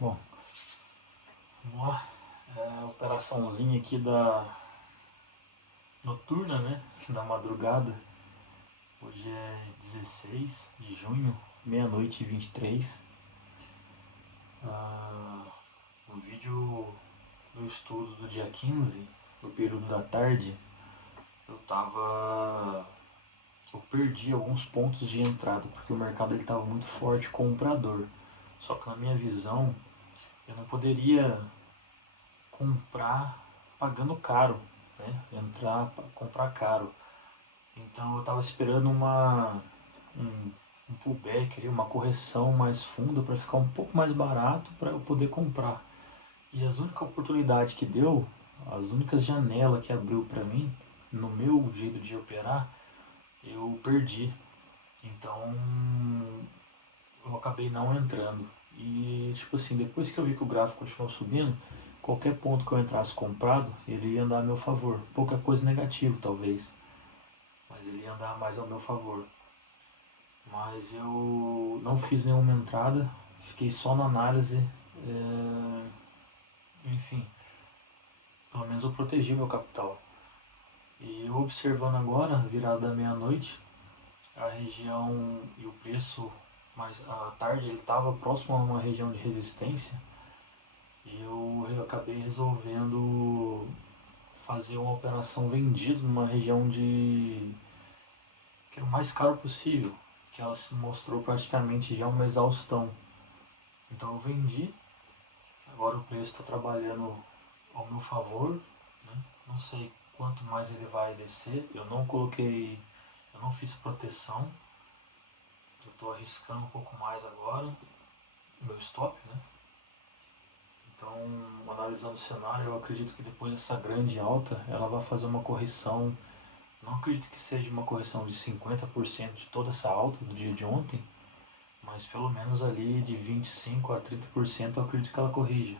Bom, vamos lá. A operaçãozinha aqui da noturna, né? Da madrugada. Hoje é 16 de junho, meia-noite e 23. No vídeo do estudo do dia 15, no período da tarde, eu perdi alguns pontos de entrada, porque o mercado estava muito forte comprador. Só que na minha visão, eu não poderia comprar pagando caro, né? Comprar caro. Então eu estava esperando um pullback, uma correção mais funda para ficar um pouco mais barato para eu poder comprar. E as únicas oportunidades que deu, as únicas janelas que abriu para mim, no meu jeito de operar, eu perdi. Então eu acabei não entrando. E tipo assim, depois que eu vi que o gráfico continuou subindo, qualquer ponto que eu entrasse comprado, ele ia andar a meu favor. Pouca coisa negativa talvez, mas ele ia andar mais ao meu favor. Mas eu não fiz nenhuma entrada, fiquei só na análise. Enfim, pelo menos eu protegi meu capital. E eu observando agora, virada da meia-noite, a região e o preço, mais à tarde ele estava próximo a uma região de resistência. E eu acabei resolvendo fazer uma operação vendida numa região de que era o mais caro possível, que ela se mostrou praticamente já uma exaustão. Então eu vendi, agora o preço está trabalhando ao meu favor, né? Não sei quanto mais ele vai descer, eu não fiz proteção, eu estou arriscando um pouco mais agora, meu stop, né? Então, analisando o cenário, eu acredito que depois dessa grande alta, ela vai fazer uma correção. Não acredito que seja uma correção de 50% de toda essa alta do dia de ontem, mas pelo menos ali de 25% a 30% eu acredito que ela corrija.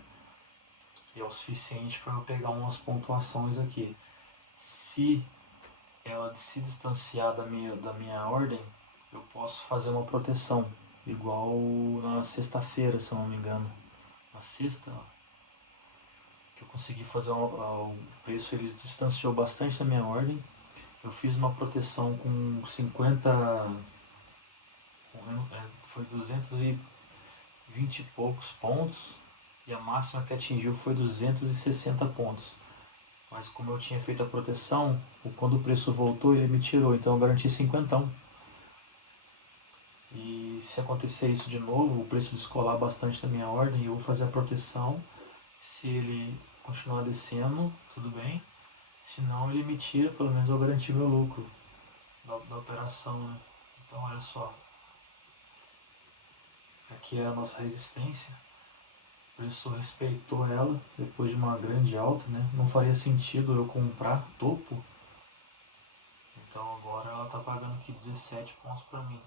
E é o suficiente para eu pegar umas pontuações aqui. Se ela se distanciar da minha ordem, eu posso fazer uma proteção, igual na sexta-feira, se eu não me engano. Na sexta, que eu consegui fazer o preço, ele distanciou bastante da minha ordem. Eu fiz uma proteção com 50, foi 220 e poucos pontos, e a máxima que atingiu foi 260 pontos. Mas como eu tinha feito a proteção, quando o preço voltou ele me tirou, então eu garanti 50. E se acontecer isso de novo, o preço descolar bastante da minha ordem, eu vou fazer a proteção. Se ele continuar descendo, tudo bem. Se não, ele me tira, pelo menos eu garanti meu lucro da operação, né? Então olha só, aqui é a nossa resistência. O preço respeitou ela depois de uma grande alta, né? Não faria sentido eu comprar topo. Então agora ela está pagando aqui 17 pontos para mim,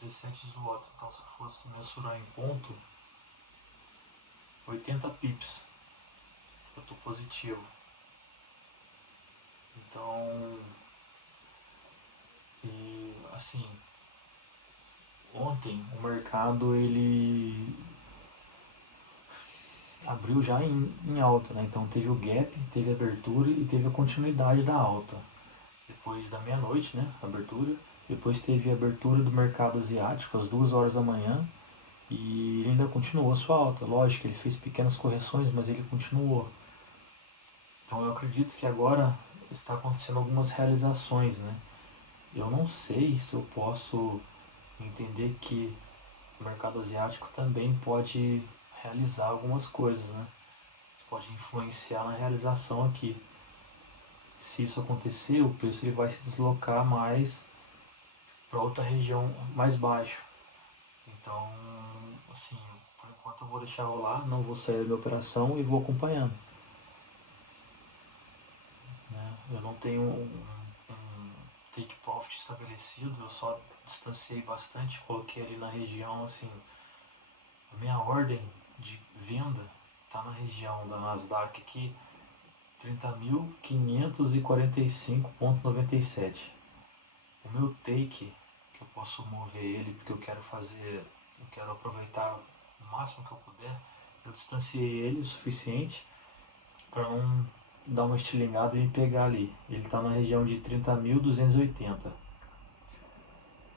17 zlotys. Então se fosse mensurar em ponto, 80 pips. Eu estou positivo. Então, e assim, ontem o mercado ele abriu já em alta, né? Então teve o gap, teve a abertura e teve a continuidade da alta. Depois da meia-noite, né? Abertura. Depois teve a abertura do mercado asiático às 2 horas da manhã e ele ainda continuou a sua alta. Lógico que ele fez pequenas correções, mas ele continuou. Então eu acredito que agora está acontecendo algumas realizações, né? Eu não sei se eu posso entender que o mercado asiático também pode realizar algumas coisas, né? Pode influenciar na realização aqui. Se isso acontecer, o preço ele vai se deslocar mais para outra região mais baixa. Então, assim, por enquanto eu vou deixar rolar, não vou sair da minha operação e vou acompanhando. Né? Eu não tenho um take profit estabelecido, eu só distanciei bastante, coloquei ali na região, assim, a minha ordem de venda está na região da Nasdaq aqui, 30.545,97. O meu take, que eu posso mover ele, porque eu quero aproveitar o máximo que eu puder, Eu distanciei ele o suficiente para não dar uma estilingada e pegar ali. Ele está na região de 30.280.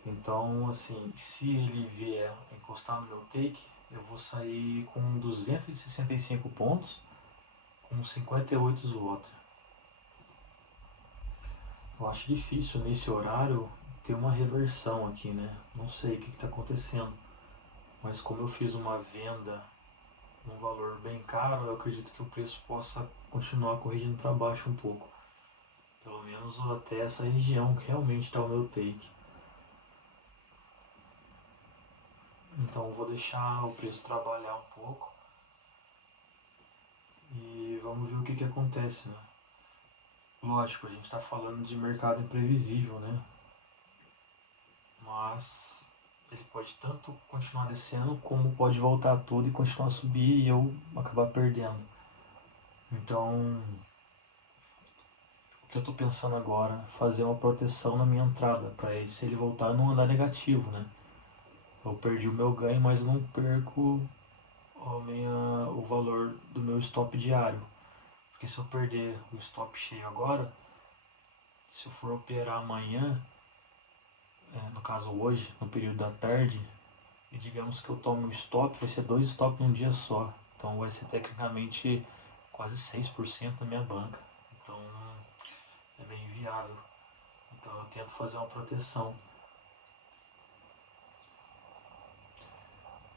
Então, assim, se ele vier encostar no meu take, eu vou sair com 265 pontos com 58 slots. Eu acho difícil nesse horário ter uma reversão aqui, né? Não sei o que está acontecendo. Mas como eu fiz uma venda num valor bem caro, eu acredito que o preço possa continuar corrigindo para baixo um pouco. Pelo menos até essa região que realmente está o meu take. Então vou deixar o preço trabalhar um pouco e vamos ver o que acontece, né? Lógico, a gente está falando de mercado imprevisível, né? Mas ele pode tanto continuar descendo como pode voltar tudo e continuar a subir e eu acabar perdendo. Então, o que eu estou pensando agora é fazer uma proteção na minha entrada para se ele voltar não andar negativo, né? Eu perdi o meu ganho, mas eu não perco o valor do meu stop diário. Porque se eu perder o stop cheio agora, se eu for operar amanhã, no caso hoje, no período da tarde, e digamos que eu tome um stop, vai ser 2 stops num dia só. Então vai ser tecnicamente quase 6% da minha banca. Então é bem viável. Então eu tento fazer uma proteção.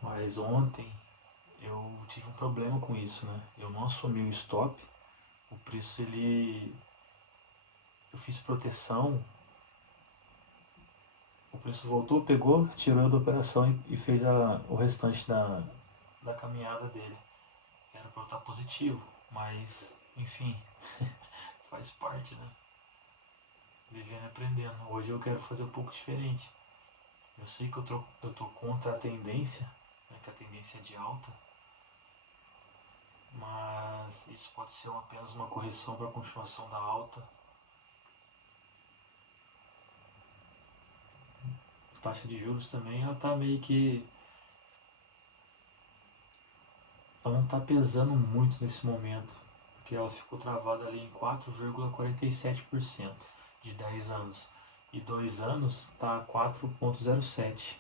Mas ontem eu tive um problema com isso, né? Eu não assumi o stop. O preço eu fiz proteção. O preço voltou, pegou, tirou da operação e fez o restante da caminhada dele. Era para eu estar positivo, mas enfim, faz parte, né? Vivendo e aprendendo. Hoje eu quero fazer um pouco diferente. Eu sei que eu tô contra a tendência, né, que a tendência é de alta, mas isso pode ser apenas uma correção para a continuação da alta. A taxa de juros também, ela tá meio que... ela não está pesando muito nesse momento, porque ela ficou travada ali em 4,47% de 10 anos. E 2 anos está 4,07%.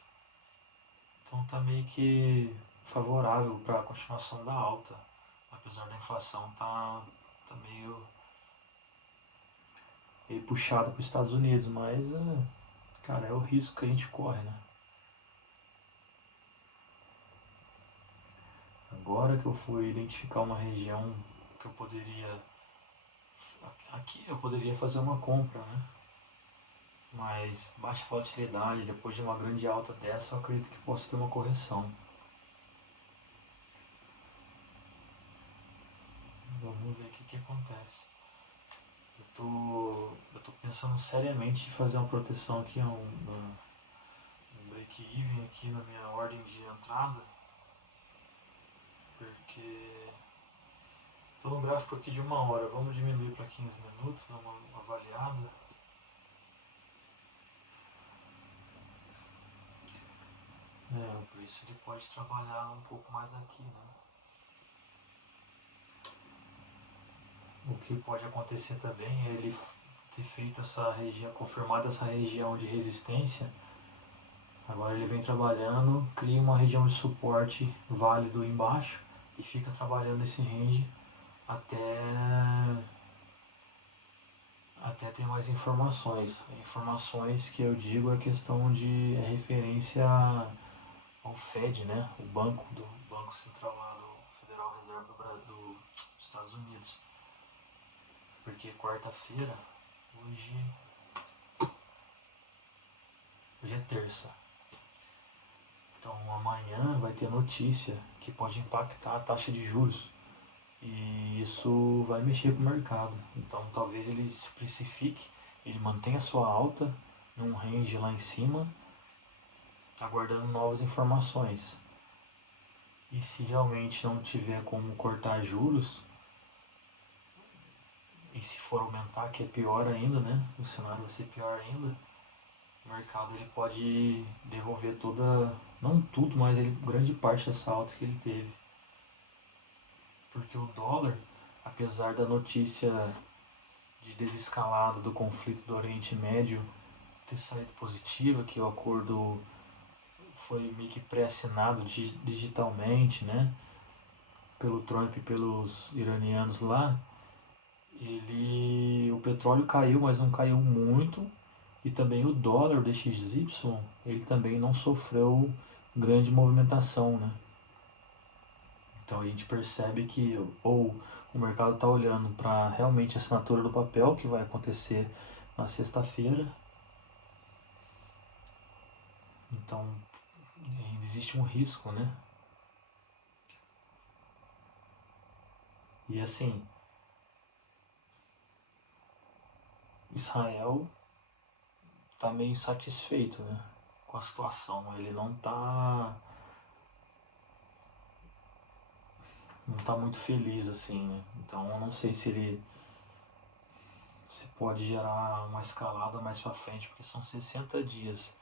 Então está meio que favorável para a continuação da alta. Apesar da inflação tá meio puxada para os Estados Unidos, mas cara, é o risco que a gente corre, né? Agora que eu fui identificar uma região que eu poderia... aqui eu poderia fazer uma compra, né? Mas baixa volatilidade, depois de uma grande alta dessa, eu acredito que possa ter uma correção. Vamos ver o que acontece. Eu tô pensando seriamente em fazer uma proteção aqui, um break-even aqui na minha ordem de entrada, porque estou no gráfico aqui de 1 hora, vamos diminuir para 15 minutos, dar uma avaliada. Por isso ele pode trabalhar um pouco mais aqui, né? O que pode acontecer também é ele ter feito essa região, confirmado essa região de resistência. Agora ele vem trabalhando, cria uma região de suporte válido embaixo e fica trabalhando esse range até ter mais informações. Informações que eu digo é questão de referência ao Fed, né? O Banco Central lá do Federal Reserve dos Estados Unidos. Porque quarta-feira, hoje, hoje é terça. Então amanhã vai ter notícia que pode impactar a taxa de juros. E isso vai mexer com o mercado. Então talvez ele se precifique, ele mantenha sua alta num range lá em cima, aguardando novas informações. E se realmente não tiver como cortar juros, e se for aumentar, que é pior ainda, né? O cenário vai ser pior ainda. O mercado ele pode devolver toda, não tudo, mas grande parte dessa alta que ele teve. porque o dólar, apesar da notícia de desescalada do conflito do Oriente Médio ter saído positiva, que o acordo foi meio que pré-assinado digitalmente, né, pelo Trump e pelos iranianos lá, o petróleo caiu, mas não caiu muito, e também o dólar, o DXY, ele também não sofreu grande movimentação, né? Então a gente percebe que ou o mercado está olhando para realmente a assinatura do papel que vai acontecer na sexta-feira. Então existe um risco, né? E assim, Israel está meio insatisfeito, né, com a situação. Ele não tá muito feliz assim, né? Então eu não sei se pode gerar uma escalada mais para frente, porque são 60 dias.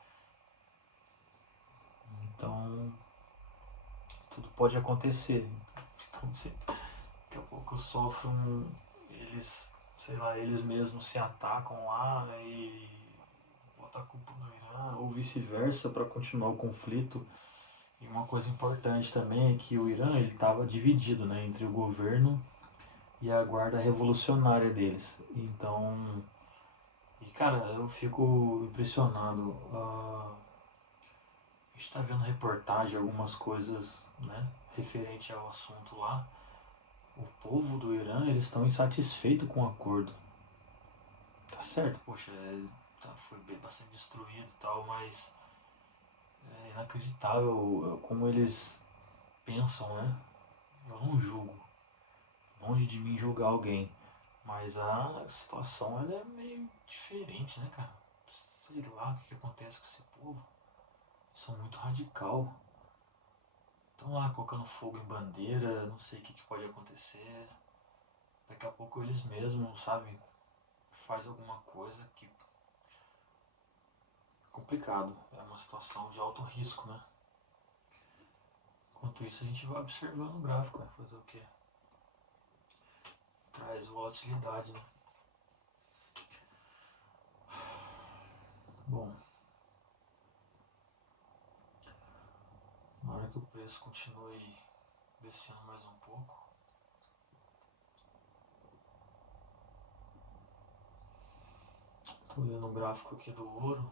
Então tudo pode acontecer. Então, daqui a pouco sofrem, eles, sei lá, eles mesmos se atacam lá, né, e botam a culpa no Irã, ou vice-versa, para continuar o conflito. E uma coisa importante também é que o Irã estava dividido, né, entre o governo e a guarda revolucionária deles. Então, e cara, eu fico impressionado. A gente está vendo reportagem, algumas coisas, né, referente ao assunto lá. O povo do Irã, eles estão insatisfeitos com o acordo. Tá certo, poxa, foi bastante destruído e tal, mas é inacreditável como eles pensam, né? Eu não julgo, longe de mim julgar alguém, mas a situação ela é meio diferente, né, cara? Sei lá o que acontece com esse povo. São muito radical. Estão lá colocando fogo em bandeira, não sei o que pode acontecer. Daqui a pouco eles mesmos, sabe, faz alguma coisa que é complicado. É uma situação de alto risco, né? Enquanto isso a gente vai observando o gráfico, né? Fazer o quê? Traz volatilidade, né? Bom, na hora que o preço continue descendo mais um pouco, tô olhando um gráfico aqui do ouro.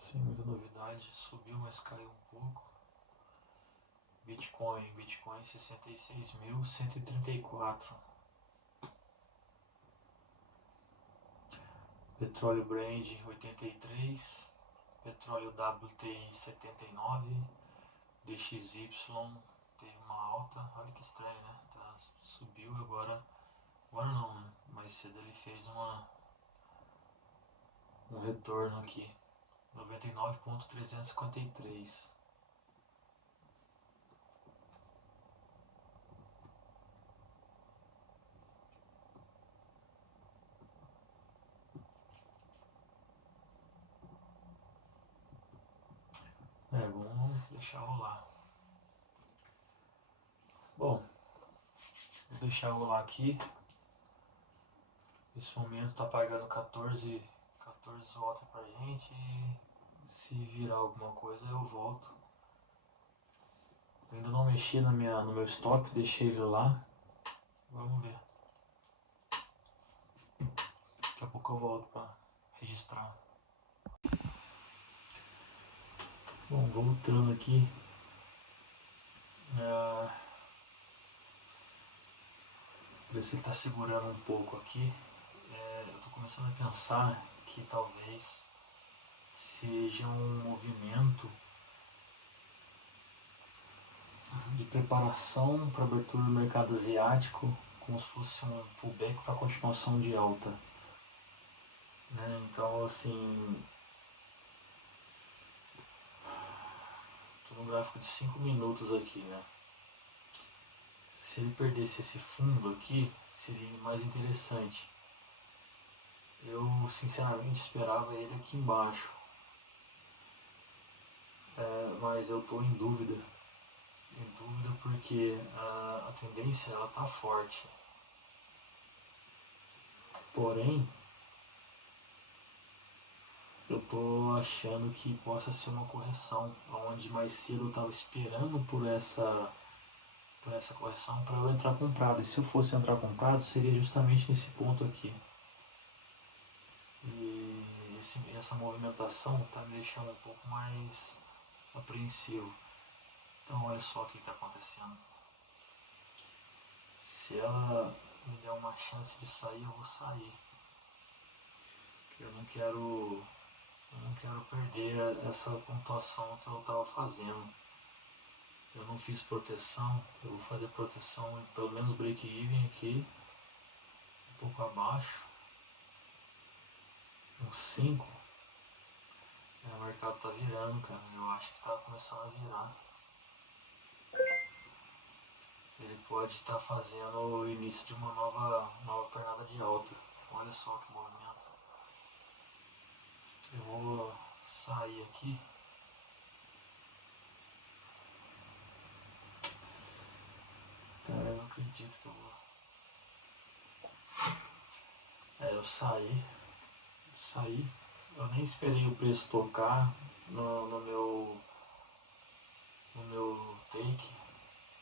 Sem muita novidade, subiu, mas caiu um pouco. Bitcoin 66.134. Petróleo Brent 83, petróleo WTI 79, DXY teve uma alta, olha que estranho, né? Subiu agora não, né? Mais cedo ele fez um retorno aqui, 99.353. Vamos deixar rolar. Bom, vou deixar rolar aqui. Nesse momento tá pagando 14 volta pra gente. Se virar alguma coisa eu volto. Eu ainda não mexi no meu estoque, deixei ele lá. Vamos ver. Daqui a pouco eu volto pra registrar. Bom, voltando aqui. O preço ele tá segurando um pouco aqui. Eu tô começando a pensar que talvez seja um movimento de preparação para abertura do mercado asiático, como se fosse um pullback para continuação de alta, né? Então, assim, estou no gráfico de 5 minutos aqui, né? Se ele perdesse esse fundo aqui, seria mais interessante. Eu, sinceramente, esperava ele aqui embaixo. mas eu estou em dúvida. Em dúvida porque a tendência ela tá forte. Porém, eu tô achando que possa ser uma correção, onde mais cedo eu estava esperando por essa correção para eu entrar comprado. E se eu fosse entrar comprado, seria justamente nesse ponto aqui. E essa movimentação está me deixando um pouco mais apreensivo. Então olha só o que está acontecendo. Se ela me der uma chance de sair, eu vou sair. Eu não quero perder essa pontuação que eu estava fazendo. Eu não fiz proteção, eu vou fazer proteção pelo menos break-even aqui, um pouco abaixo, uns 5. O mercado tá virando, cara, eu acho que tá começando a virar. Ele pode estar fazendo o início de uma nova pernada de alta. Olha só que movimento. Eu vou sair aqui. Cara, eu não acredito que eu vou. Eu saí. Eu nem esperei o preço tocar no meu take,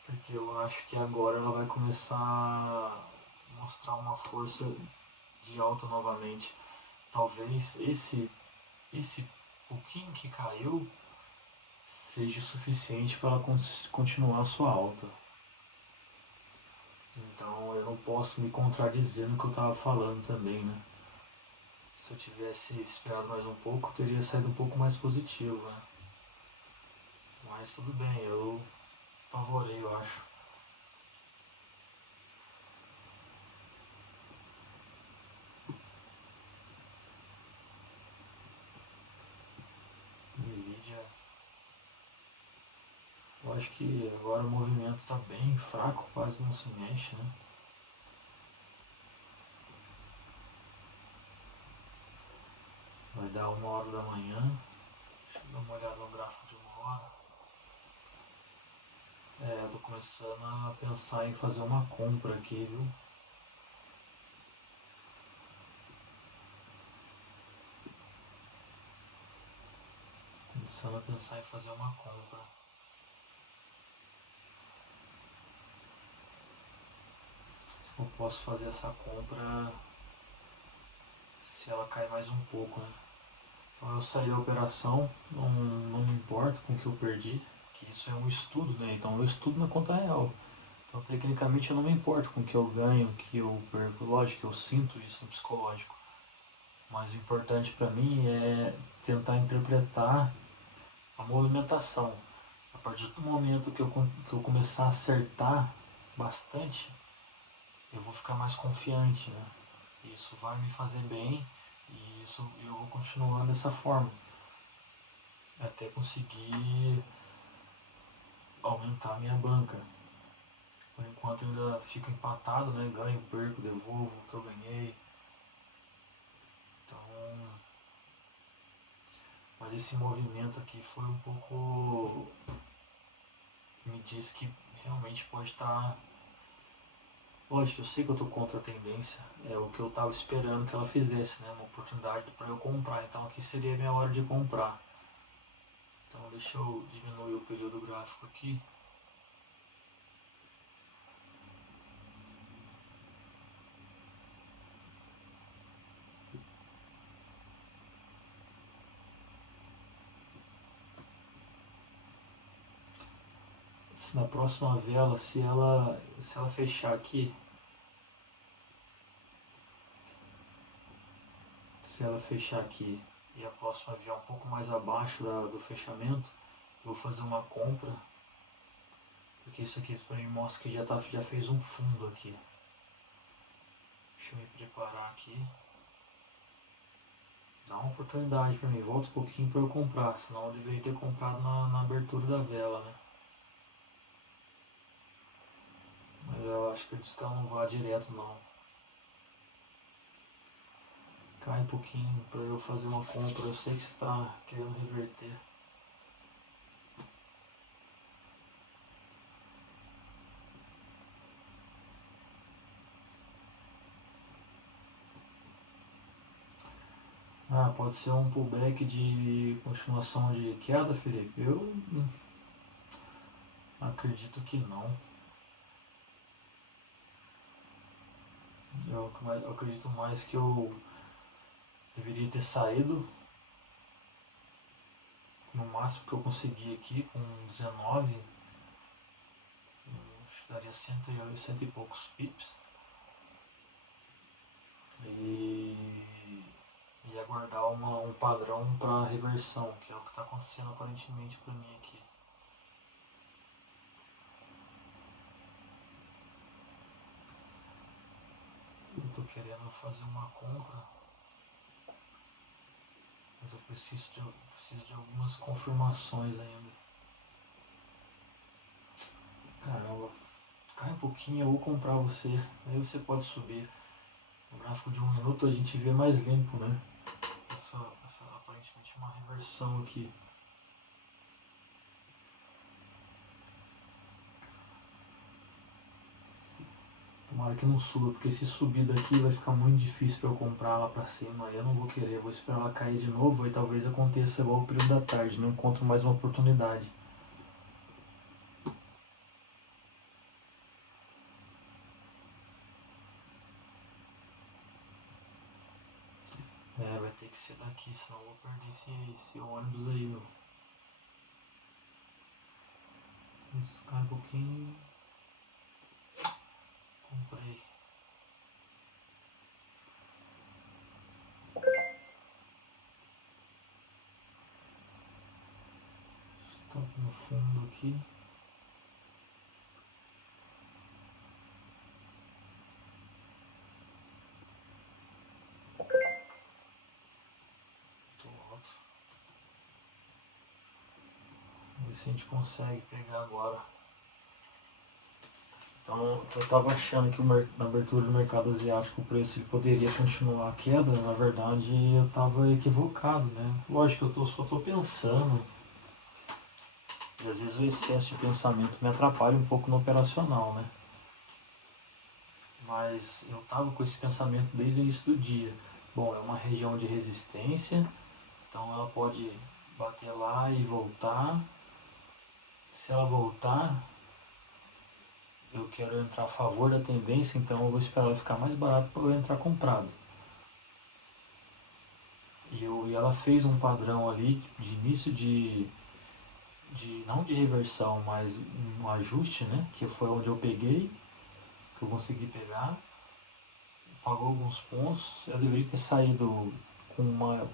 porque eu acho que agora ela vai começar a mostrar uma força de alta novamente. Talvez esse pouquinho que caiu seja suficiente para ela continuar a sua alta. Então eu não posso me contradizer no que eu estava falando também, né? Se eu tivesse esperado mais um pouco, teria saído um pouco mais positivo, né? Mas tudo bem, eu apavorei, eu acho. Nvidia. Eu acho que agora o movimento está bem fraco, quase não se mexe, né? Vai dar 1h da manhã. Deixa eu dar uma olhada no gráfico de 1h. Eu tô começando a pensar em fazer uma compra aqui, viu? Começando a pensar em fazer uma compra. Eu posso fazer essa compra se ela cair mais um pouco, né? Então eu saí da operação, não me importo com o que eu perdi, que isso é um estudo, né? Então eu estudo na conta real. Então tecnicamente eu não me importo com o que eu ganho, o que eu perco. Lógico que eu sinto isso no psicológico. Mas o importante para mim é tentar interpretar a movimentação. A partir do momento que eu começar a acertar bastante, eu vou ficar mais confiante, né? Isso vai me fazer bem e isso eu vou continuar dessa forma até conseguir aumentar a minha banca. Por enquanto eu ainda fico empatado, né? Ganho, perco, devolvo o que eu ganhei. Então, mas esse movimento aqui foi um pouco, me diz que realmente pode estar. Lógico, eu sei que eu estou contra a tendência, é o que eu estava esperando que ela fizesse, né? Uma oportunidade para eu comprar. Então aqui seria a minha hora de comprar. Então deixa eu diminuir o período gráfico aqui. Na próxima vela, se ela fechar aqui, se ela fechar aqui e a próxima vier um pouco mais abaixo do fechamento, eu vou fazer uma compra, porque isso aqui para mim mostra que já fez um fundo aqui. Deixa eu me preparar aqui. Dá uma oportunidade para mim, volta um pouquinho para eu comprar, senão eu deveria ter comprado na abertura da vela, né? Mas eu acho que ela não vai direto não. Cai um pouquinho para eu fazer uma compra, eu sei que você está querendo reverter. Ah, pode ser um pullback de continuação de queda, Felipe? Eu acredito que não. Eu acredito mais que eu deveria ter saído no máximo que eu consegui aqui, com 19, acho que daria cento e poucos pips. E, e aguardar um padrão para reversão, que é o que está acontecendo aparentemente para mim aqui. Eu estou querendo fazer uma compra, mas eu preciso de algumas confirmações ainda. Caramba, cai um pouquinho, eu vou comprar você, aí você pode subir. No gráfico de 1 minuto a gente vê mais limpo, né? Essa aparentemente uma reversão aqui. Tomara que não suba, porque se subir daqui vai ficar muito difícil para eu comprar lá para cima. Aí eu não vou querer, vou esperar ela cair de novo. Aí talvez aconteça igual o período da tarde, não encontro mais uma oportunidade. É, vai ter que ser daqui, senão eu vou perder esse ônibus aí, meu. Isso, cai um pouquinho. Comprei. Stop no fundo aqui. Tô alto. Vamos ver se a gente consegue pegar agora. Então, eu estava achando que na abertura do mercado asiático o preço ele poderia continuar a queda. Na verdade, eu estava equivocado, né? Lógico que só estou pensando. E às vezes o excesso de pensamento me atrapalha um pouco no operacional, né? Mas eu estava com esse pensamento desde o início do dia. Bom, é uma região de resistência, então ela pode bater lá e voltar. Se ela voltar, eu quero entrar a favor da tendência, então eu vou esperar ela ficar mais barato para eu entrar comprado. E ela fez um padrão ali de início não de reversão, mas um ajuste, né? Que foi onde eu peguei, que eu consegui pegar, pagou alguns pontos. Eu deveria ter saído com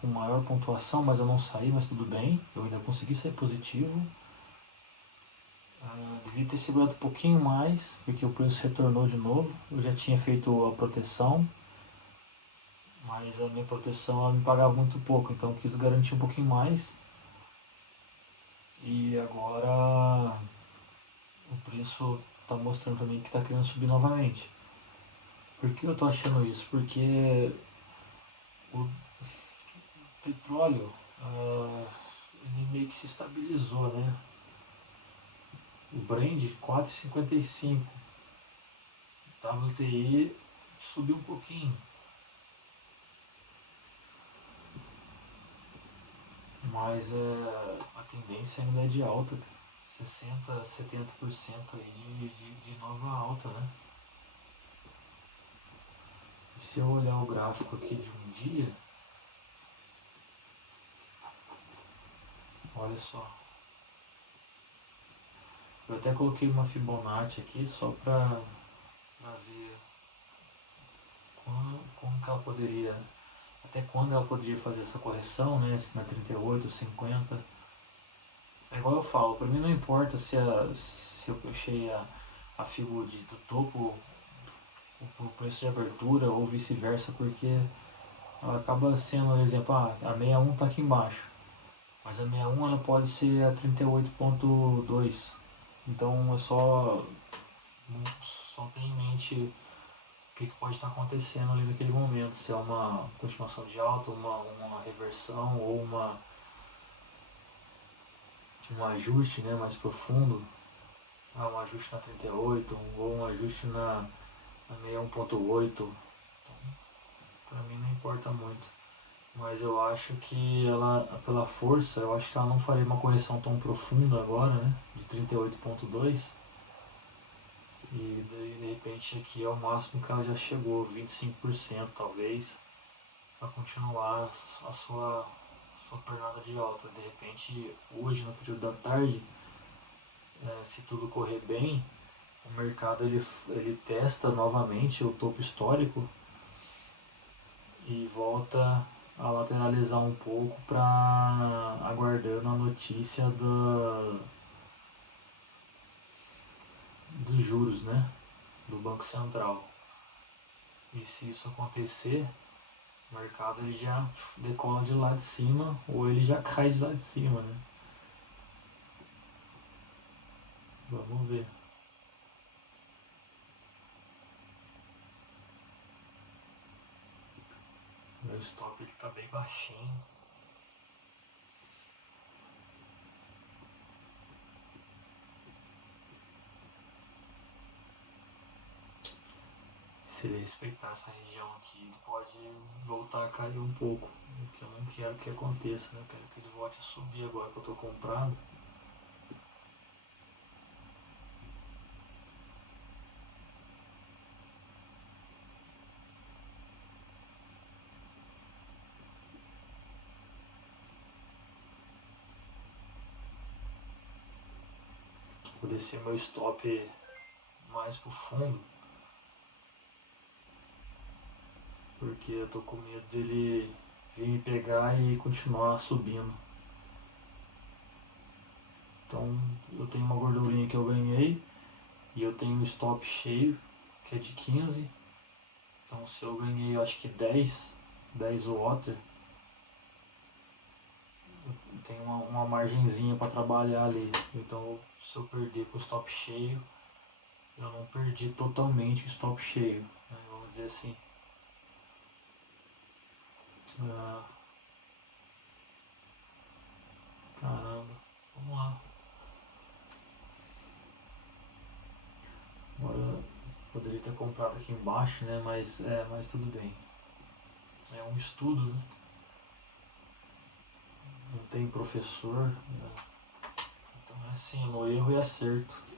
maior pontuação, mas eu não saí, mas tudo bem, eu ainda consegui sair positivo. Devia ter segurado um pouquinho mais, porque o preço retornou de novo. Eu já tinha feito a proteção, mas a minha proteção ela me pagava muito pouco, então eu quis garantir um pouquinho mais. E agora o preço está mostrando para mim que está querendo subir novamente. Por que eu estou achando isso? Porque o petróleo ele meio que se estabilizou, né? O Brent 4,55, WTI subiu um pouquinho, mas a tendência ainda é de alta, 60, 70% aí de nova alta, né? E se eu olhar o gráfico aqui de um dia, olha só, eu até coloquei uma Fibonacci aqui só para ver como que ela poderia, até quando ela poderia fazer essa correção, né? Se na 38, 50. É igual eu falo, para mim não importa se eu fechei a figura do topo o preço de abertura ou vice-versa, porque ela acaba sendo, por exemplo, a 61 está aqui embaixo, mas a 61 ela pode ser a 38,2. Então eu só tenho em mente o que pode estar acontecendo ali naquele momento, se é uma continuação de alta, uma reversão ou um ajuste, né, mais profundo, um ajuste na 38 ou um ajuste na 61,8. Então, para mim não importa muito. mas eu acho que ela, pela força, eu acho que ela não faria uma correção tão profunda agora, né? De 38,2. E daí, de repente, aqui é o máximo que ela já chegou, 25% talvez, para continuar a sua pernada de alta. De repente, hoje, no período da tarde, se tudo correr bem, o mercado ele testa novamente o topo histórico e volta a lateralizar um pouco para aguardando a notícia dos juros, né, do Banco Central. E se isso acontecer, o mercado ele já decola de lá de cima ou ele já cai de lá de cima, né? Vamos ver. Meu stop ele tá bem baixinho. Se ele respeitar essa região aqui, ele pode voltar a cair um pouco. O que eu não quero que aconteça, né? Eu quero que ele volte a subir agora que eu tô comprado. Vou descer meu stop mais pro fundo, porque eu tô com medo dele vir me pegar e continuar subindo. Então eu tenho uma gordurinha que eu ganhei e eu tenho um stop cheio, que é de 15. Então se eu ganhei acho que 10 watt, tem uma margenzinha para trabalhar ali. Então se eu perder com o stop cheio, eu não perdi totalmente o stop cheio, né? Vamos dizer assim. Ah, caramba, vamos lá. Agora poderia ter comprado aqui embaixo, né? Mas tudo bem. É um estudo, né? Não tem professor, né? Então é assim, no erro e acerto.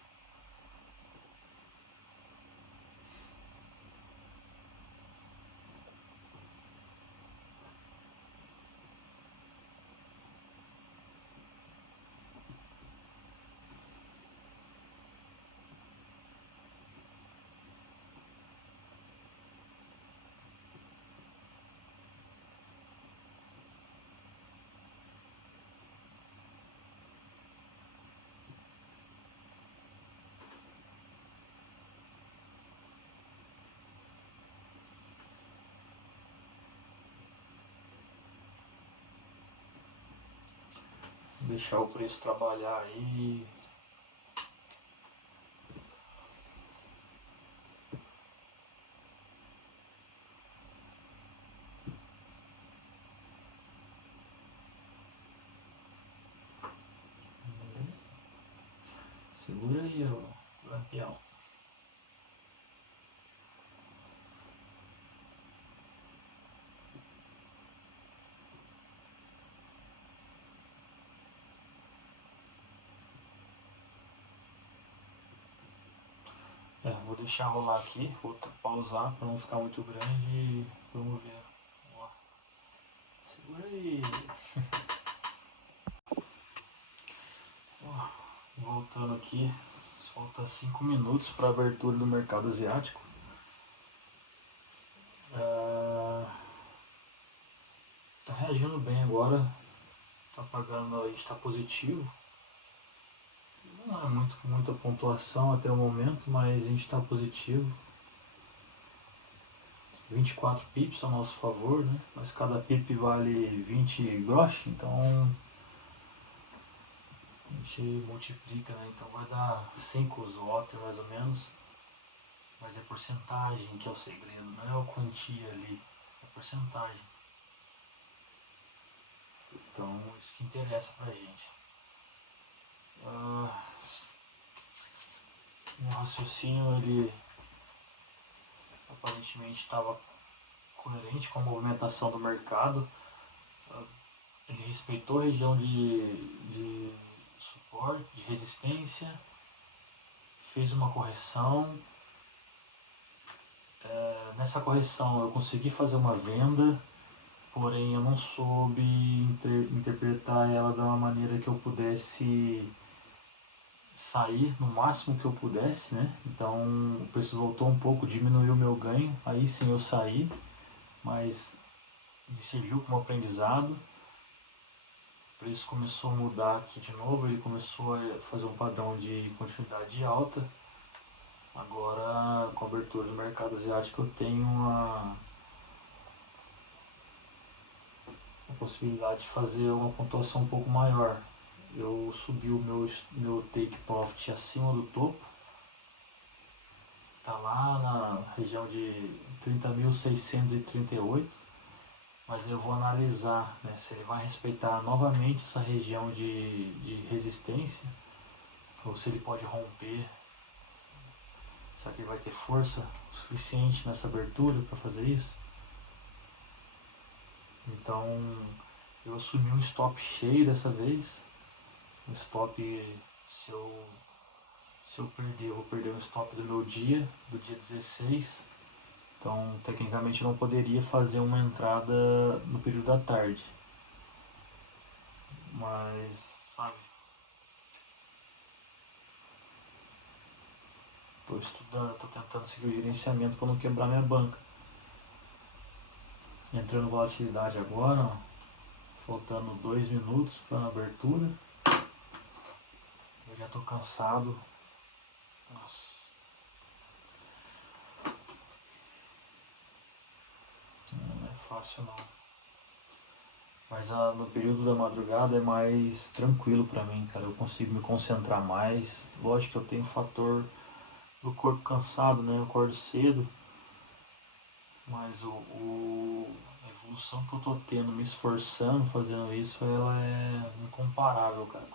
Deixar o preço trabalhar aí. Segura aí, ó, lampião. Vou deixar rolar aqui, vou pausar para não ficar muito grande e vamos ver. Vamos lá. Segura aí. Ó, voltando aqui, falta 5 minutos para a abertura do mercado asiático. Tá reagindo bem agora, tá pagando, a gente está positivo. Não é muita pontuação até o momento, mas a gente está positivo. 24 pips a nosso favor, né? Mas cada pip vale 20 grosch, então a gente multiplica, né? Então vai dar 5 zloty mais ou menos. Mas é porcentagem que é o segredo, não é a quantia ali, é porcentagem. Então isso que interessa pra gente. Meu raciocínio ele aparentemente estava coerente com a movimentação do mercado. ele respeitou a região de suporte, de resistência, fez uma correção. Nessa correção eu consegui fazer uma venda, porém eu não soube interpretar ela de uma maneira que eu pudesse sair no máximo que eu pudesse, né? Então o preço voltou um pouco, diminuiu o meu ganho, aí sim eu saí, mas me serviu como aprendizado. O preço começou a mudar aqui de novo, ele começou a fazer um padrão de continuidade alta. Agora, com a abertura do mercado asiático, eu tenho a possibilidade de fazer uma pontuação um pouco maior. Eu subi o meu take profit acima do topo, está lá na região de 30.638, mas eu vou analisar, né, se ele vai respeitar novamente essa região de resistência ou se ele pode romper. Será que ele vai ter força o suficiente nessa abertura para fazer isso? Então eu assumi um stop cheio dessa vez. Um stop, se eu perder, eu vou perder um stop do meu dia, do dia 16. Então tecnicamente eu não poderia fazer uma entrada no período da tarde. Mas, sabe, estou estudando, estou tentando seguir o gerenciamento para não quebrar minha banca. Entrando volatilidade agora, ó, faltando 2 minutos para a abertura. Eu já estou cansado. Nossa. Não é fácil não. Mas no período da madrugada é mais tranquilo para mim, cara. Eu consigo me concentrar mais. Lógico que eu tenho o fator do corpo cansado, né? Eu acordo cedo. Mas a evolução que eu tô tendo, me esforçando, fazendo isso, ela é incomparável, cara,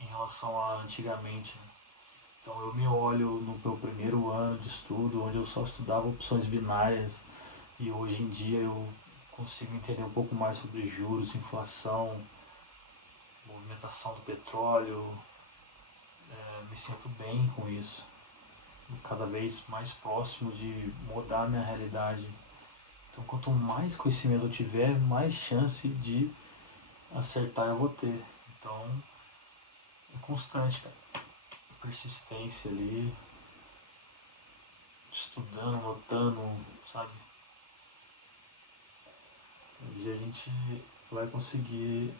em relação a antigamente, né? Então eu me olho no meu primeiro ano de estudo, onde eu só estudava opções binárias, e hoje em dia eu consigo entender um pouco mais sobre juros, inflação, movimentação do petróleo. Me sinto bem com isso, cada vez mais próximo de mudar a minha realidade. Então quanto mais conhecimento eu tiver, mais chance de acertar eu vou ter. Então é constante, cara. Persistência ali, estudando, anotando, sabe? Um dia a gente vai conseguir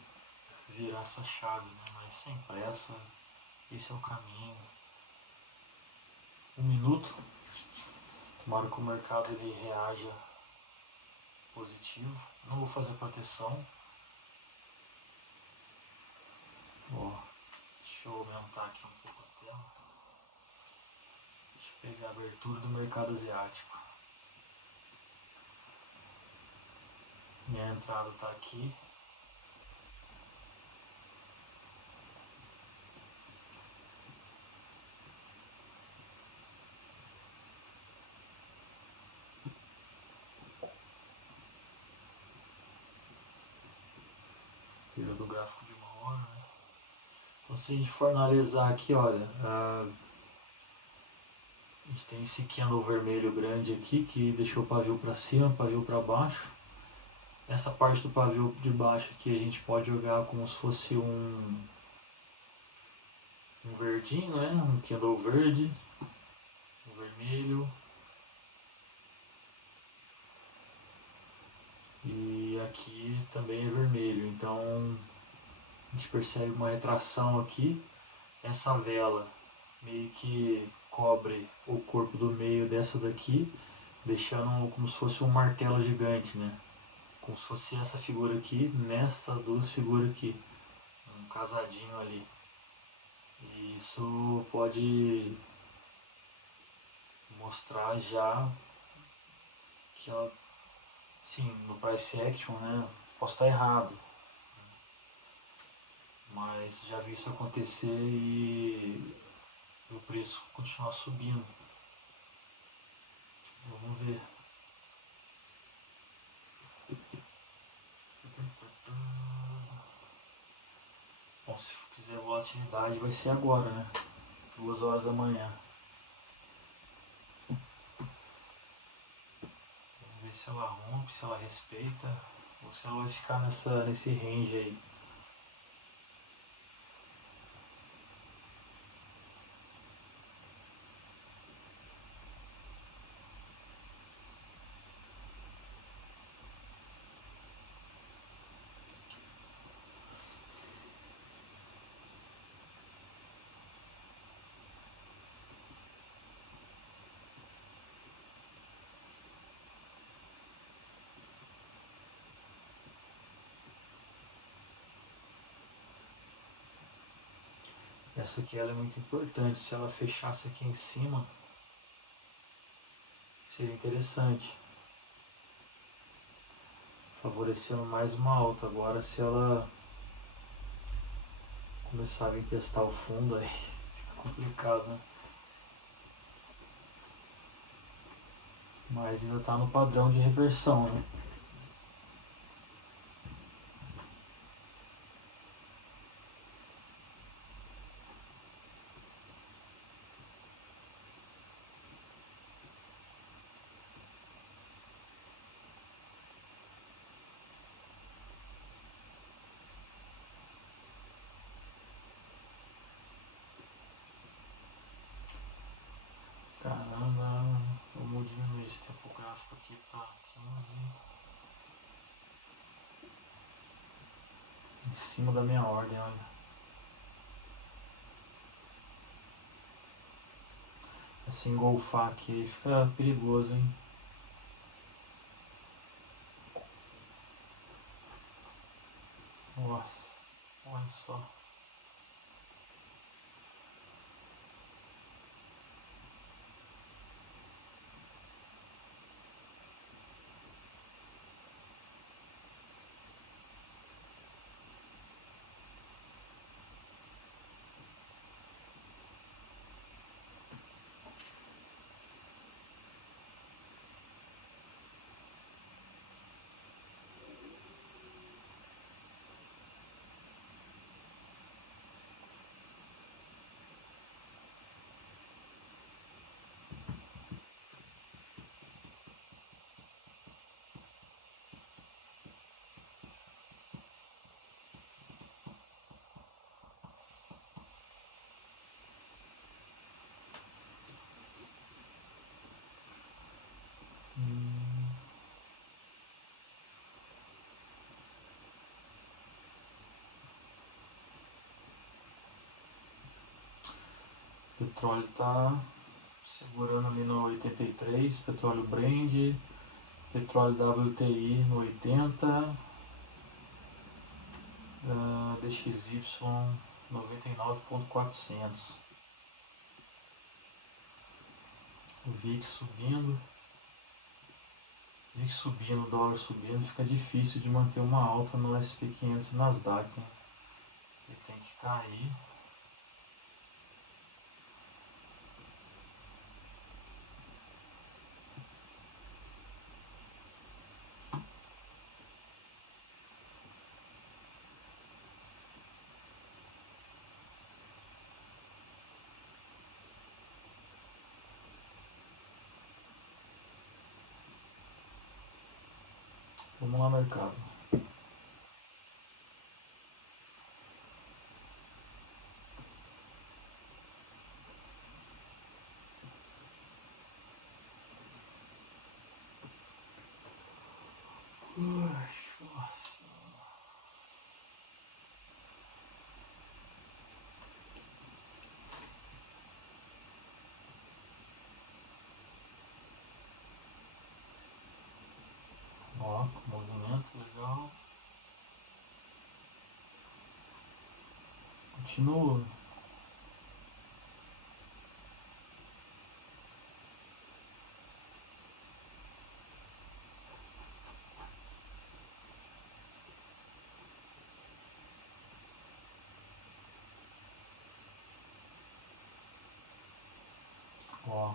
virar essa chave, né? Mas sem pressa, esse é o caminho. 1 minuto, tomara que o mercado ele reaja positivo. Não vou fazer proteção. Ó, deixa eu aumentar aqui um pouco a tela. Deixa eu pegar a abertura do mercado asiático. Minha entrada está aqui. Do gráfico de 1 hora, né? Então se a gente for analisar aqui, olha, a gente tem esse candle vermelho grande aqui que deixou o pavio para cima, pavio para baixo. Essa parte do pavio de baixo aqui a gente pode jogar como se fosse um verdinho, né? Um candle verde, um vermelho. E aqui também é vermelho, então a gente percebe uma retração aqui. Essa vela meio que cobre o corpo do meio dessa daqui, deixando como se fosse um martelo gigante, né? Como se fosse essa figura aqui, nessas duas figuras aqui, um casadinho ali. E isso pode mostrar já que ela, sim, no price action, né? Posso estar errado, mas já vi isso acontecer e o preço continuar subindo. Vamos ver. se quiser volatilidade vai ser agora, né? 2 horas da manhã. Vamos ver se ela rompe, se ela respeita, ou se ela vai ficar nesse range aí. Essa aqui ela é muito importante, se ela fechasse aqui em cima, seria interessante. Favorecendo mais uma alta. Agora se ela começar a vir testar o fundo aí fica complicado, né? Mas ainda está no padrão de reversão, né? Caramba, vamos diminuir esse tempo gráfico aqui para 15. Em cima da minha ordem, olha. Se engolfar aqui fica perigoso, hein? Nossa, olha só. O petróleo está segurando ali no 83, petróleo Brent, petróleo WTI no 80, DXY 99.400. O VIX subindo. VIX subindo, dólar subindo, fica difícil de manter uma alta no SP500 e Nasdaq, hein? Ele tem que cair. Vamos lá, mercado. Nossa. Ó, movimento legal. Continua. Ó,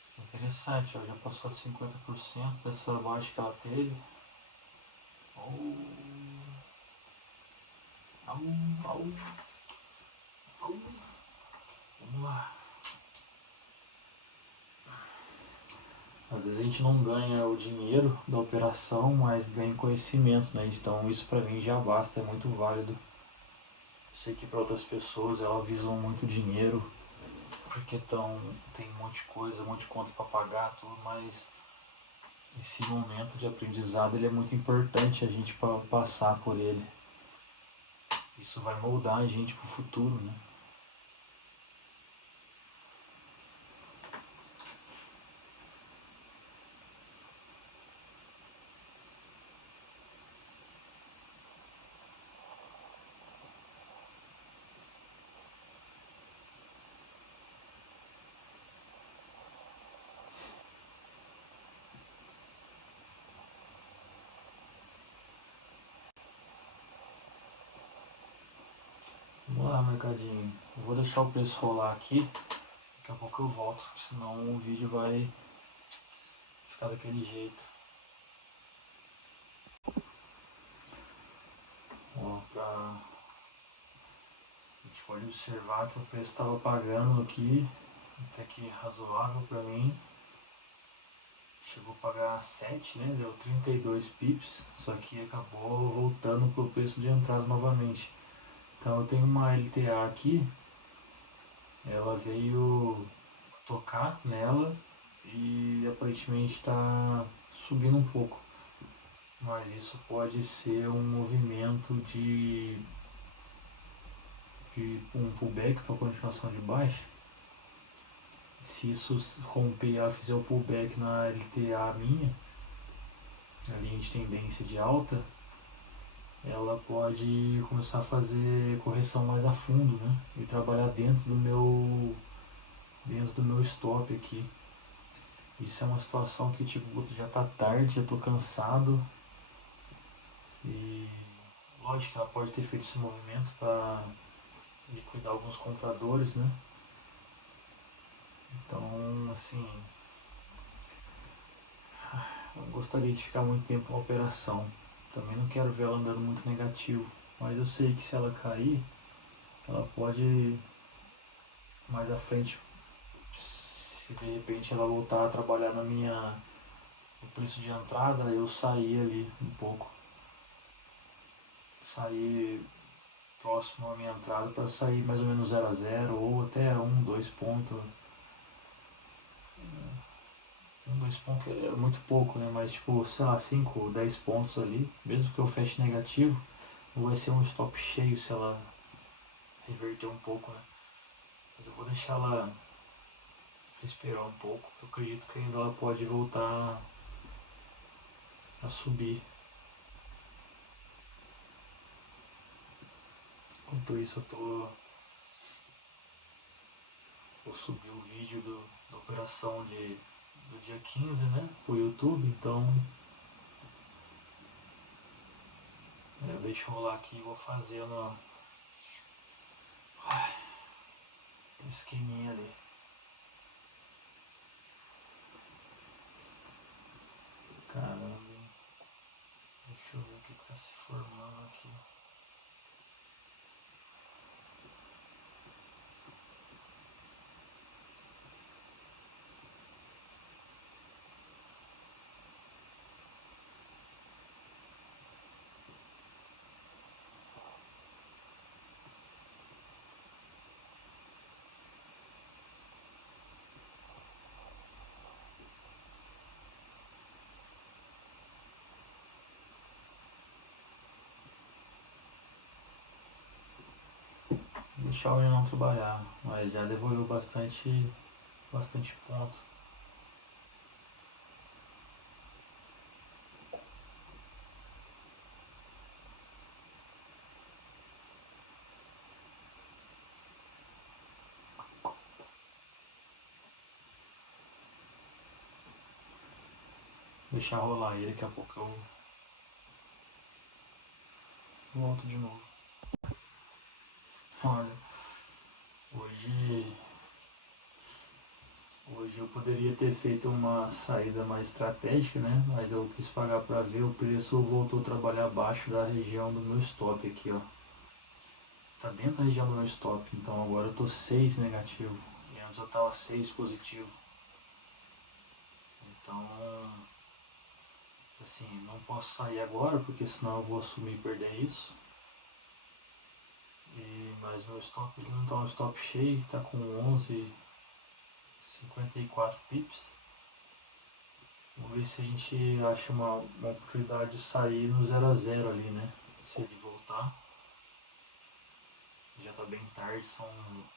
isso é interessante, ó, já passou de 50% dessa baixa que ela teve. Oh, tá Au, au, au. Vamos lá. Às vezes a gente não ganha o dinheiro da operação, mas ganha conhecimento, né? Então isso pra mim já basta, é muito válido. Sei que para outras pessoas elas visam muito dinheiro, porque tem um monte de coisa, um monte de conta para pagar, tudo, mas esse momento de aprendizado ele é muito importante a gente passar por ele. Isso vai moldar a gente pro futuro, né? Vamos lá, mercadinho. Eu vou deixar o preço rolar aqui. Daqui a pouco eu volto, senão o vídeo vai ficar daquele jeito. Ó, a gente pode observar que o preço estava pagando aqui, até que razoável para mim. Chegou a pagar 7, né? Deu 32 pips, só que acabou voltando para o preço de entrada novamente. Então eu tenho uma LTA aqui, ela veio tocar nela e aparentemente está subindo um pouco. Mas isso pode ser um movimento de um pullback para continuação de baixa. Se isso romper e ela fizer o pullback na LTA minha, a linha de tendência de alta, ela pode começar a fazer correção mais a fundo, né? E trabalhar dentro do meu stop aqui. Isso é uma situação que tipo, já tá tarde, já tô cansado. E lógico que ela pode ter feito esse movimento para liquidar alguns compradores, né? Então, assim, eu não gostaria de ficar muito tempo na operação. Também não quero ver ela andando muito negativo. Mas eu sei que se ela cair, ela pode mais à frente, se de repente ela voltar a trabalhar no preço de entrada, eu sair ali um pouco. Sair próximo à minha entrada para sair mais ou menos 0 a 0 ou até 2 pontos. 2 pontos é muito pouco, né? Mas tipo, sei lá, 5, 10 pontos ali, mesmo que eu feche negativo, não vai ser um stop cheio se ela reverter um pouco, né? Mas eu vou deixar ela respirar um pouco. Eu acredito que ainda ela pode voltar a subir. Enquanto isso vou subir o vídeo da operação do dia 15, né? Pro YouTube, então eu deixo rolar aqui e vou fazendo um esqueminha ali. Caramba, deixa eu ver o que tá se formando aqui. Deixar o não trabalhar, mas já devolveu bastante ponto. Deixar rolar aí, daqui a pouco eu volto de novo. Olha, hoje eu poderia ter feito uma saída mais estratégica, né? Mas eu quis pagar para ver, o preço voltou a trabalhar abaixo da região do meu stop aqui, ó. tá dentro da região do meu stop, então agora eu tô 6 negativo e antes eu tava 6 positivo. Então, assim, não posso sair agora porque senão eu vou assumir e perder isso. Mas meu stop ele não tá um stop cheio, tá com 11,54 pips. Vamos ver se a gente acha uma oportunidade de sair no 0 a 0 ali, né? Se ele voltar. Já tá bem tarde, são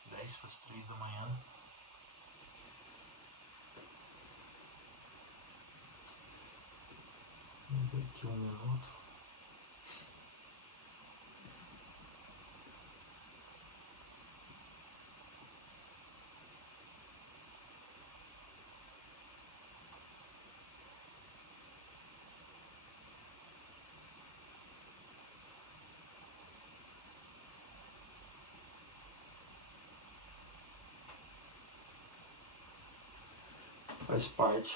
10 para as 3 da manhã. Vamos ver aqui 1 minuto. Faz parte.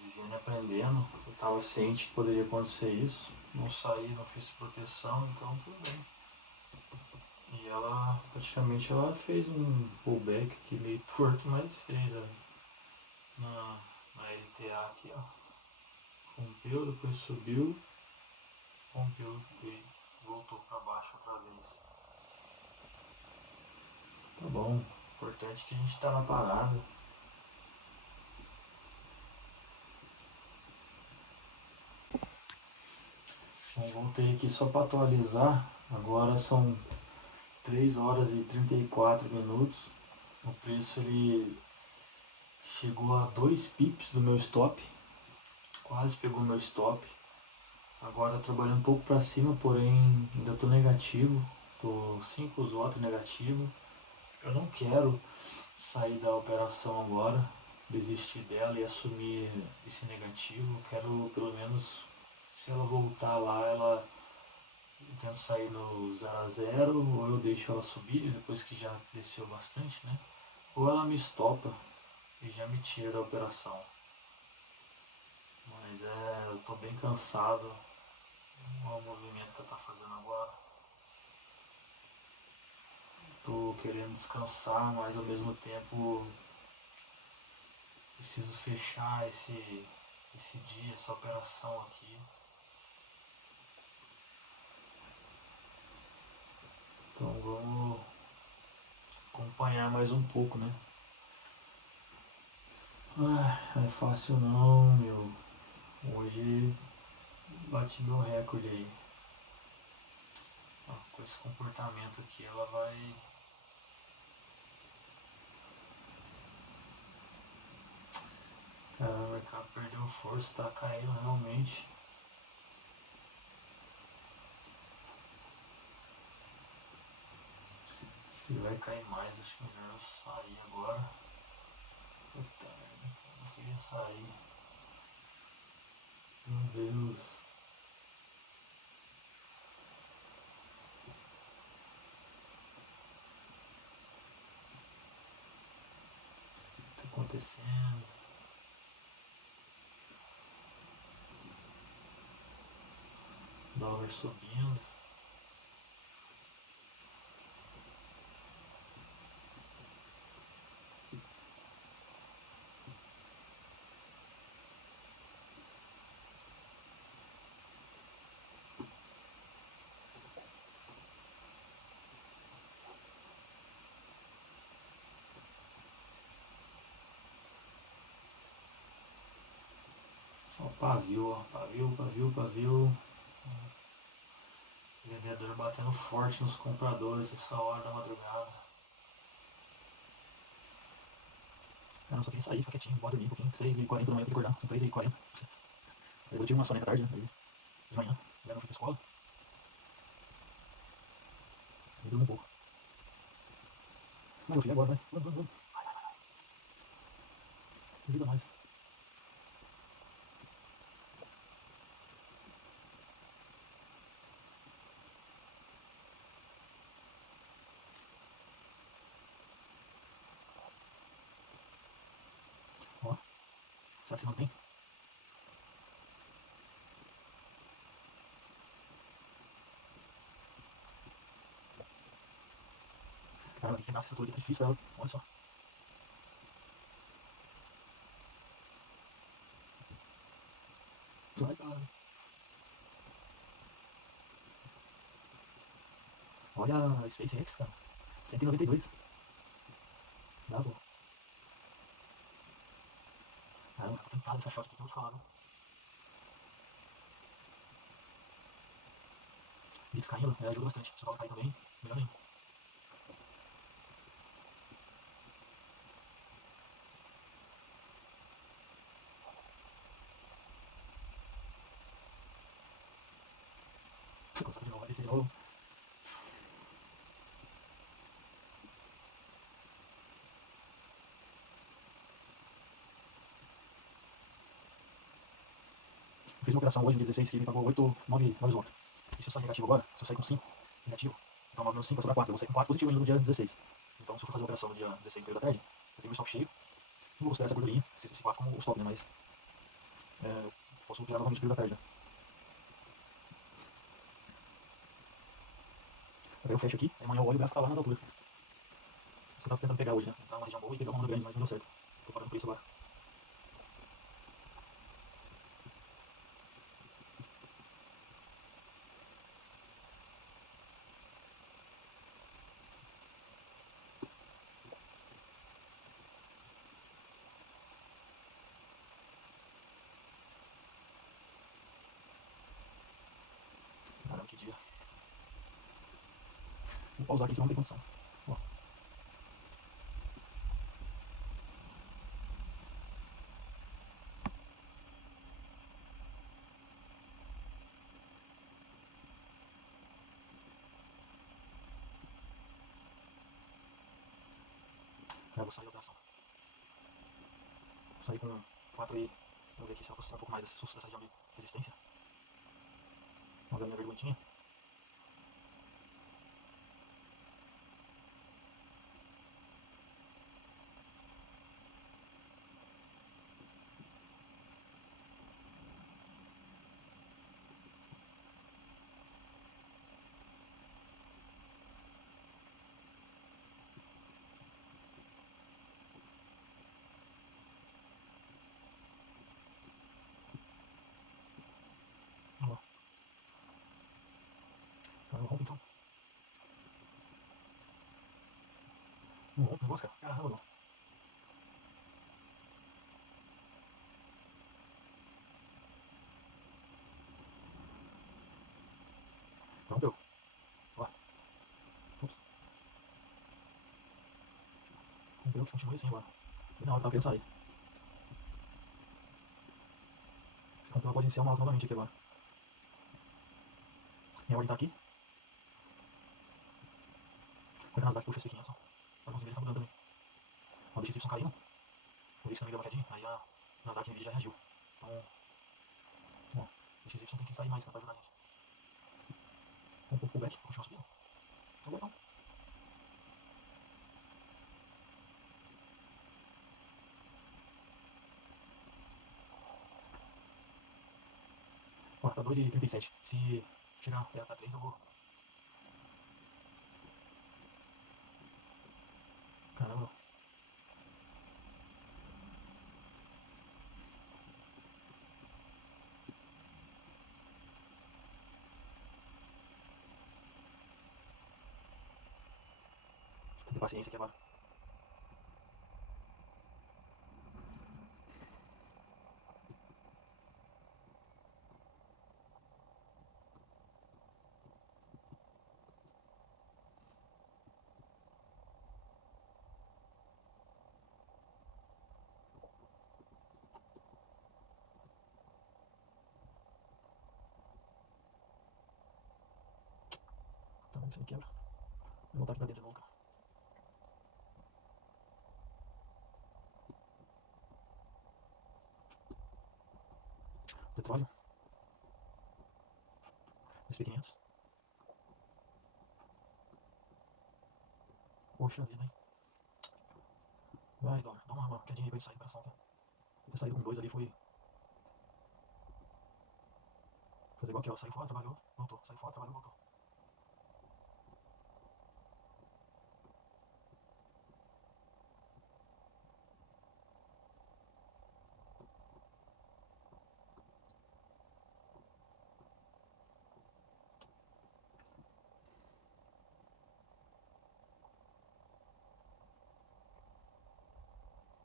Vivendo aprendendo. Eu estava ciente que poderia acontecer isso. Não saí, não fiz proteção, então tudo bem. E ela praticamente ela fez um pullback aqui meio torto, mas fez na LTA aqui, ó. Rompeu, depois subiu, rompeu e voltou para baixo outra vez. Tá bom, importante que a gente tá na parada. Bom, voltei aqui só para atualizar. Agora são 3 horas e 34 minutos. O preço ele chegou a 2 pips do meu stop. Quase pegou meu stop. Agora trabalhando um pouco para cima, porém ainda estou negativo. Estou 5 watts negativo. Eu não quero sair da operação agora, desistir dela e assumir esse negativo. Eu quero pelo menos, se ela voltar lá, ela eu tento sair no 0 a 0 ou eu deixo ela subir depois que já desceu bastante, né? Ou ela me estopa e já me tira da operação. Mas eu tô bem cansado. Olha o movimento que ela tá fazendo agora. Tô querendo descansar, mas ao mesmo tempo preciso fechar esse dia, essa operação aqui. Então vamos acompanhar mais um pouco, né? Não é fácil não, meu. Hoje bati meu recorde aí. Com esse comportamento aqui ela vai. O mercado perdeu força, tá caindo realmente. Acho que vai cair mais, acho que é melhor eu sair agora. Puta merda, não queria sair. Meu Deus. O que tá acontecendo? Dólar subindo. Só pavio, ó. Pavio, pavio, pavio. Vendedor batendo forte nos compradores essa hora da madrugada. Eu não só queria sair, ficar quietinho, bora dormir um pouquinho. 6h40 da manhã, tem que acordar, são 3h40. Eu tive uma soneca tarde, né? Aí, de manhã, já não fui pra escola. Me dormi um pouco. Mas meu filho, agora vai. Vamos, vamos, vamos. Ajuda mais. Ó, será que se mantém? Ela tem que quebrar essa estrutura aqui, tá difícil pra ela. Olha só. Vai, cara. Olha a SpaceX, cara. 192. Bravo. Caramba, tá tentada essa shot aqui que eu vou te falar, viu? Blitz caindo, ajuda bastante. Se o Paulo cair também, melhor ainda. Consegue de novo, vai descer de novo. Eu fiz uma operação hoje, dia 16, que me pagou 8, 9 voltas. E se eu sair negativo agora, se eu sair com 5 negativo, então 9 menos 5 vai sobrar 4. Eu vou sair com 4 positivo ainda no dia 16. Então se eu for fazer a operação no dia 16, período da tarde, eu tenho meu estoque cheio. Não vou considerar essa gordurinha, esse 4 como o estoque, né? Mas posso operar novamente no período da tarde. Aí eu fecho aqui, aí amanhã eu olho e o gráfico tá lá nas alturas. Isso que eu tava tentando pegar hoje, né? Entrar numa região boa e pegar uma onda grande, mas não deu certo. Tô parando por isso agora. Caramba, que dia. Vou pausar aqui, senão não tem condição. Ó, eu vou sair da operação. Vou sair com 4 e... Vamos ver aqui se ela consegue um pouco mais dessa região de resistência. Vamos ver a minha vergonhinha. Vamos lá. Caramba, rompe então. Não rompe o negócio, cara. Caramba, não. Rompeu. Ó, ups. Rompeu que continua assim agora. E na hora que tava querendo sair. Se rompeu, ela pode iniciar uma alta novamente aqui agora. Minha ordem tá aqui. Vai que a Nasdaq puxa esse 500, ó. Alguns níveis tá mudando também. Ó, o DXY caindo. O VIX também deu uma quedinha. Aí a Nasdaq e a Nvidia já reagiu. Então, ó, o DXY tem que cair mais, né, pra ajudar a gente. Um pouco pullback, continua subindo. Não vai não. Ó, tá 2,37. Se chegar perto da 3, eu vou. Caramba. Tem que ter paciência aqui agora. Então, isso aí quebra. Vou voltar aqui pra dentro de novo, cara. Petróleo. SP500. Poxa vida, hein. Vai, dólar. Dá uma quedinha aí pra ele sair da operação, cara. Ter saído com 2 ali foi. Fazer igual aqui, ó. Saiu fora, trabalhou, voltou. Saiu fora, trabalhou, voltou.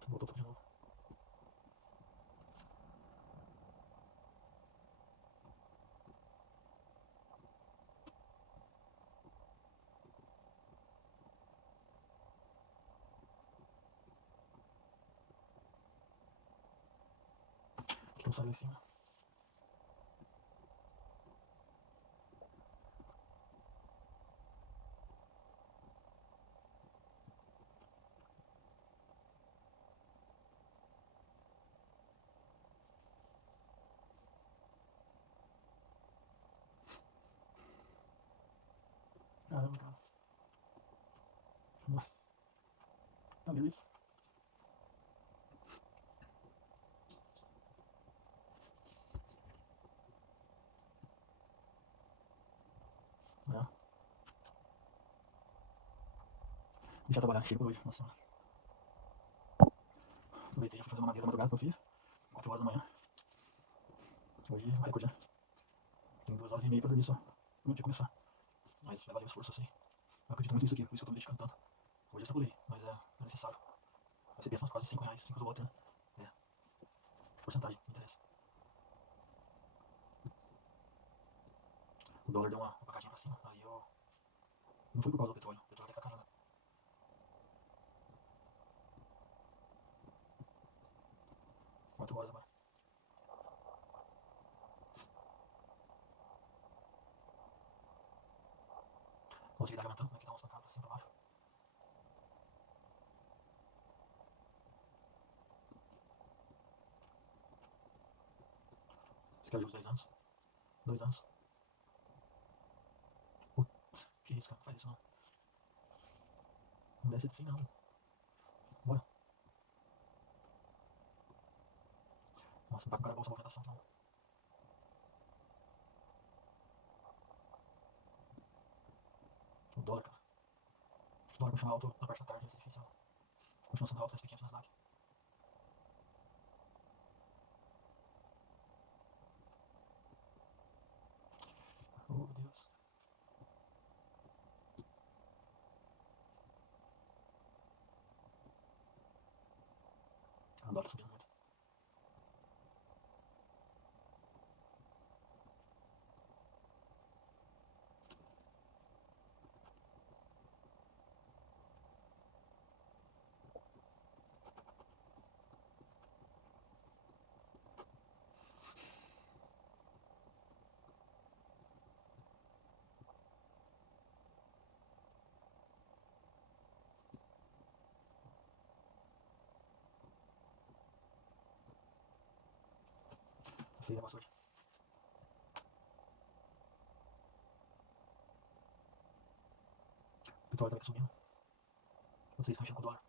Voltou tudo de novo. Aqui não saiu em cima. Caramba, cara. Nossa. Tá beleza. É. Deixa eu trabalhar, chega por hoje. Nossa. Aproveitei, fui fazer uma madeira madrugada que eu fiz. 4 horas da manhã. Hoje é um recorde, né? Tem 2 horas e meia pra dormir só. Não tinha que começar. Mas vai valer o esforço assim. Eu acredito muito nisso aqui, por isso que eu tô me dedicando tanto. Hoje eu extrapolei, mas é necessário. Você pensa uns quase 5 reais, 5 watts, né? É. Porcentagem, não interessa. O dólar deu uma pacadinha pra cima, aí eu. Não foi por causa do petróleo, o petróleo até tá caindo. 4 horas agora. Velocidade aumentando, aqui dá umas pancadas pra cima e pra baixo. Esse cara de 10 anos. 2 anos. Putz, que isso, cara, não faz isso não. Não deve ser assim não. Bora. Nossa, não tá com cara boa essa movimentação não. O dólar, cara. O dólar continuar alto na parte da tarde vai ser difícil. Continua sendo alto, S&P 500 Nasdaq. Oh, Deus. O dólar tá subindo muito. Feio o negócio hoje. O petróleo também tá subindo. Vocês estão mexendo com o dólar.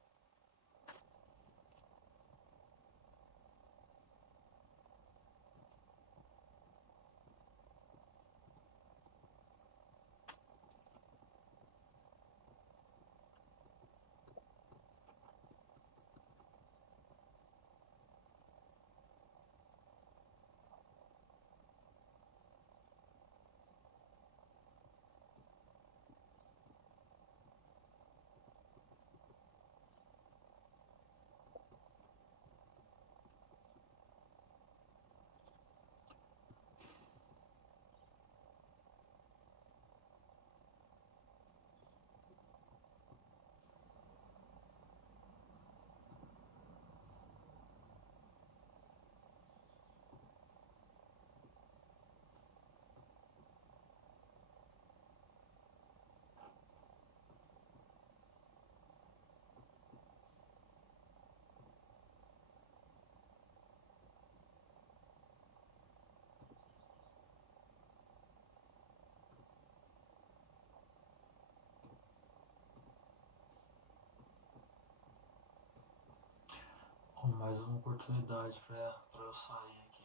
Oh, mais uma oportunidade pra eu sair aqui.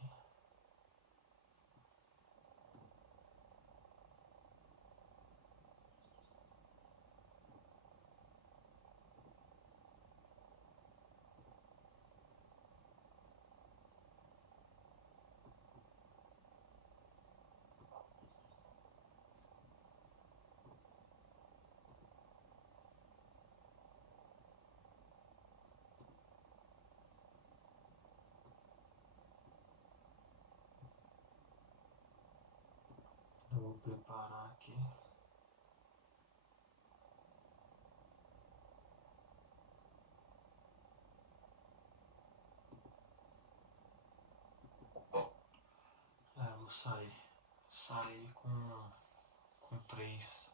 preparar aqui. Vou sair com 3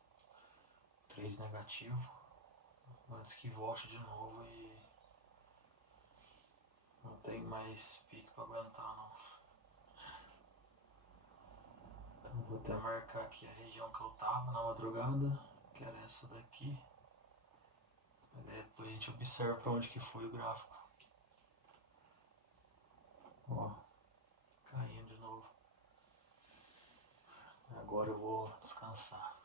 negativo, antes que volte de novo e não tem mais pique para aguentar não. Então vou até marcar aqui a região que eu tava na madrugada, que era essa daqui. Depois a gente observa para onde que foi o gráfico. Ó, caindo de novo. Agora eu vou descansar.